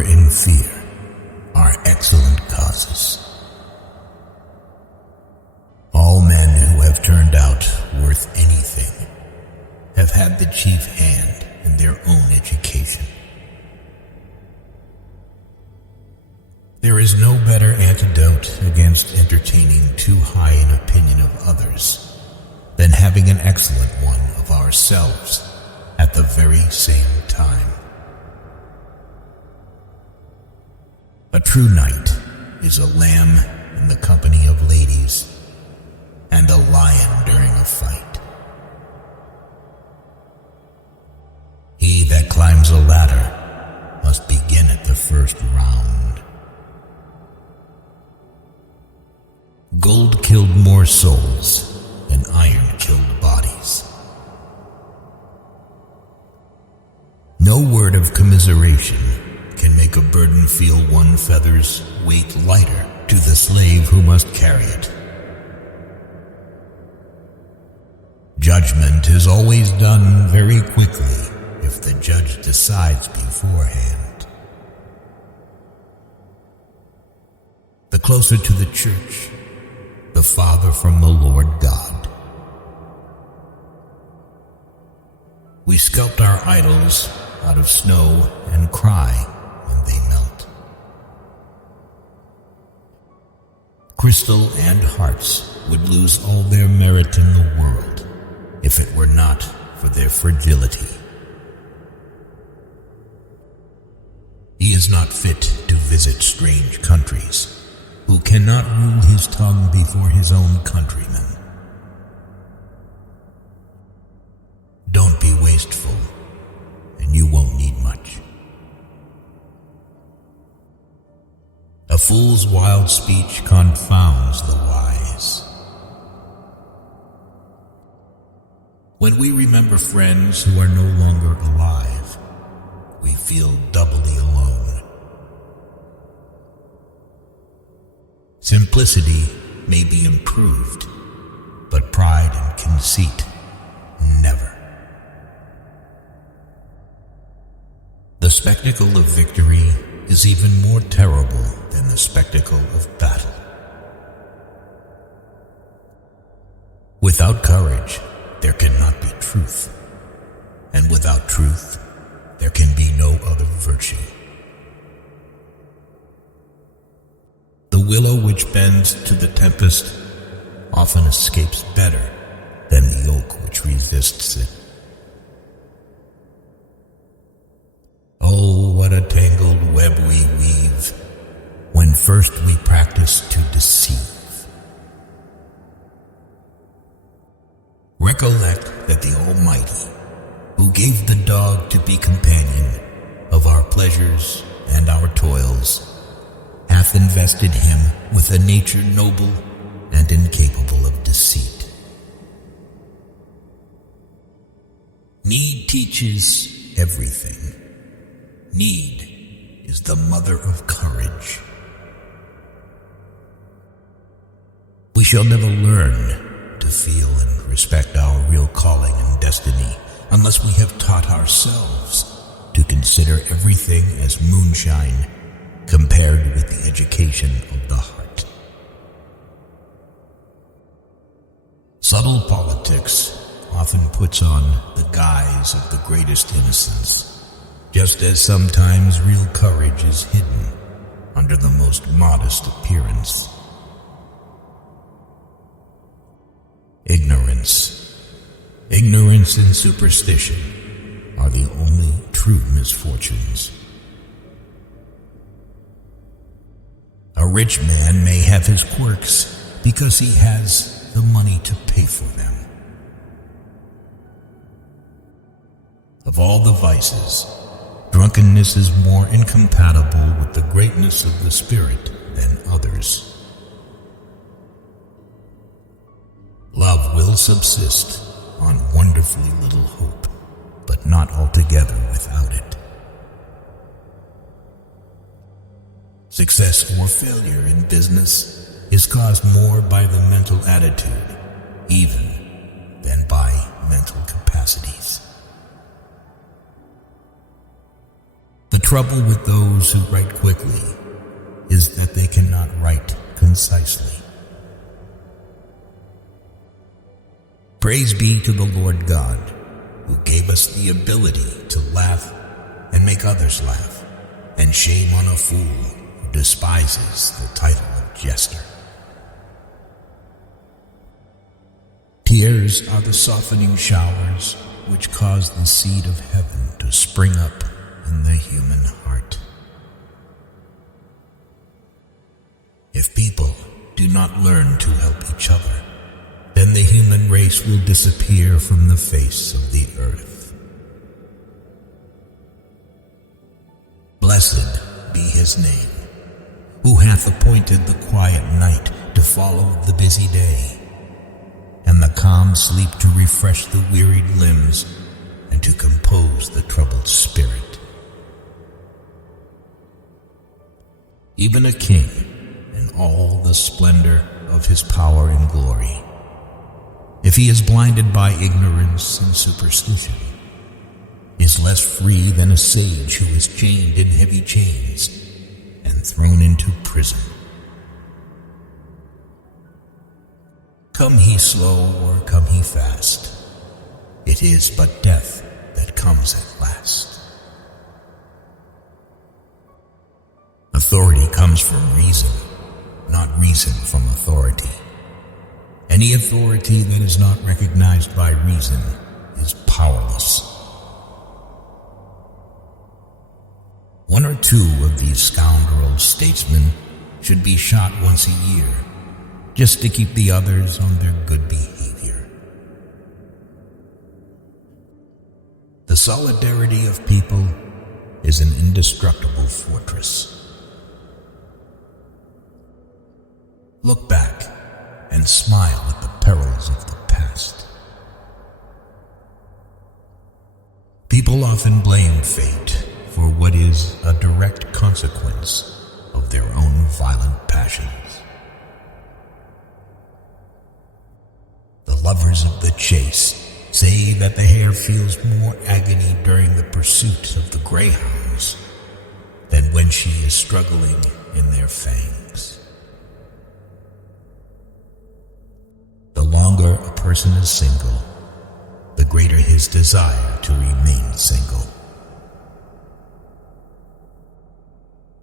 hunger and fear are excellent causes. All men who have turned out worth anything have had the chief hand in their own education. There is no better antidote against entertaining too high an opinion of others than having an excellent one of ourselves at the very same time. A true knight is a lamb in the company of ladies and a lion during a fight. He that climbs a ladder must begin at the first round. Gold killed more souls than iron killed bodies. No word of commiseration can make a burden feel one feather's weight lighter to the slave who must carry it. Judgment is always done very quickly if the judge decides beforehand. The closer to the church, the farther from the Lord God. We sculpt our idols out of snow and cry when they melt. Crystal and hearts would lose all their merit in the world if it were not for their fragility. He is not fit to visit strange countries, who cannot rule his tongue before his own countrymen. Don't be wasteful, and you won't need much. A fool's wild speech confounds the wise. When we remember friends who are no longer alive, we feel doubly alone. Simplicity may be improved, but pride and conceit never. The spectacle of victory is even more terrible than the spectacle of battle. Without courage, there cannot be truth, and without truth, there can be no other virtue. The willow which bends to the tempest often escapes better than the oak which resists it. Oh, what a tangled web we weave when first we practice to deceive. Recollect that the Almighty, who gave the dog to be companion of our pleasures and our toils, hath invested him with a nature noble and incapable of deceit. Need teaches everything. Need is the mother of courage. We shall never learn to feel and respect our real calling and destiny unless we have taught ourselves to consider everything as moonshine compared with the education of the heart. Subtle politics often puts on the guise of the greatest innocence, just as sometimes real courage is hidden under the most modest appearance. Ignorance and superstition are the only true misfortunes. A rich man may have his quirks because he has the money to pay for them. Of all the vices, drunkenness is more incompatible with the greatness of the spirit than others. Love will subsist on wonderfully little hope, but not altogether without it. Success or failure in business is caused more by the mental attitude, even than by mental capacities. The trouble with those who write quickly is that they cannot write concisely. Praise be to the Lord God, who gave us the ability to laugh and make others laugh, and shame on a fool who despises the title of jester. Tears are the softening showers which cause the seed of heaven to spring up in the human heart. If people do not learn to help each other, then the human race will disappear from the face of the earth. Blessed be his name, who hath appointed the quiet night to follow the busy day, and the calm sleep to refresh the wearied limbs and to compose the troubled spirit. Even a king, in all the splendor of his power and glory, if he is blinded by ignorance and superstition, is less free than a sage who is chained in heavy chains and thrown into prison. Come he slow or come he fast, it is but death that comes at last. Authority comes from reason, not reason from authority. Any authority that is not recognized by reason is powerless. One or two of these scoundrel statesmen should be shot once a year, just to keep the others on their good behavior. The solidarity of people is an indestructible fortress. Look back and smile at the perils of the past. People often blame fate for what is a direct consequence of their own violent passions. The lovers of the chase say that the hare feels more agony during the pursuit of the greyhounds than when she is struggling in their fangs. The longer a person is single, the greater his desire to remain single.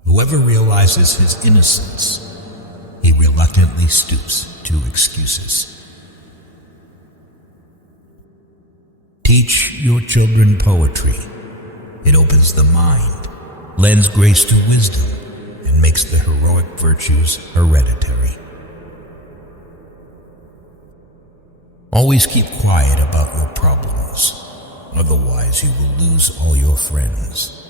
Whoever realizes his innocence, he reluctantly stoops to excuses. Teach your children poetry. It opens the mind, lends grace to wisdom, and makes the heroic virtues hereditary. Always keep quiet about your problems, otherwise you will lose all your friends.